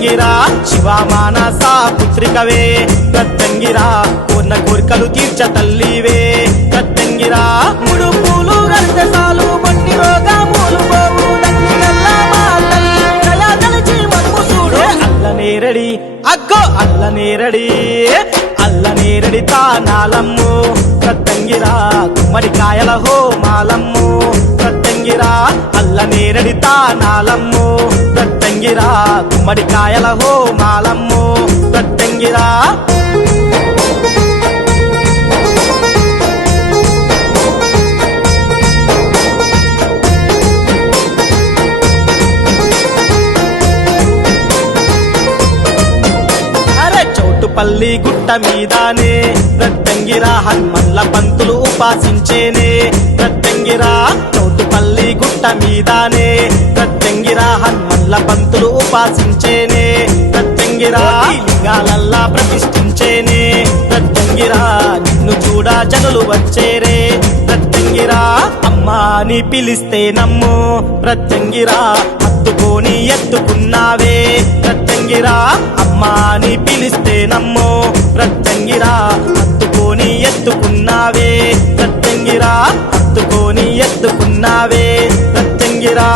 ప్రత్యంగిరా శివమానస పుత్రికవే ప్రత్యంగిరా పూర్ణ కోరికలు తీర్చ తల్లివే ప్రత్యంగిరా ముడు పూలు గడితే చాలు బండి రోగములు పోవు దండిగల్లా మా తల్లి దయా తలచి మమ్ము చూడు అల్లనేరడి అగ్గో అల్లనేరడి తానాలమ్ము ప్రత్యంగిరా గుమ్మడికాయల హోమాలమ్ము ప్రత్యంగిరా అల్లనేరడి తానాలమ్ము ప్రత్యంగిరా గుమ్మడికాయల హోమాలమ్ము ప్రత్యంగిరా పల్లి గుట్ట మీదానే ప్రత్యంగిరా హనుమన్ల పంతులు ఉపాసించేనే ప్రత్యంగిరా చౌటుపల్లి గుట్ట మీదానే ప్రత్యంగిరా హనుమన్ల పంతులు ఉపాసించేనే ప్రత్యంగిరా లింగాలల్లా ప్రతిష్ఠించేనే ప్రత్యంగిరా నిన్ను చూడ జనులు వచ్చేరే ప్రత్యంగిరా అమ్మా అని పిలిస్తే నమ్ము ప్రత్యంగిరా హత్తుకొని ఎత్తుకున్నావే ప్రత్యంగిరా అమ్మా అని పిలిస్తే నమ్ము ప్రత్యంగిరా హత్తుకొని ఎత్తుకున్నావే ప్రత్యంగిరా హత్తుకొని ఎత్తుకున్నావే ప్రత్యంగిరా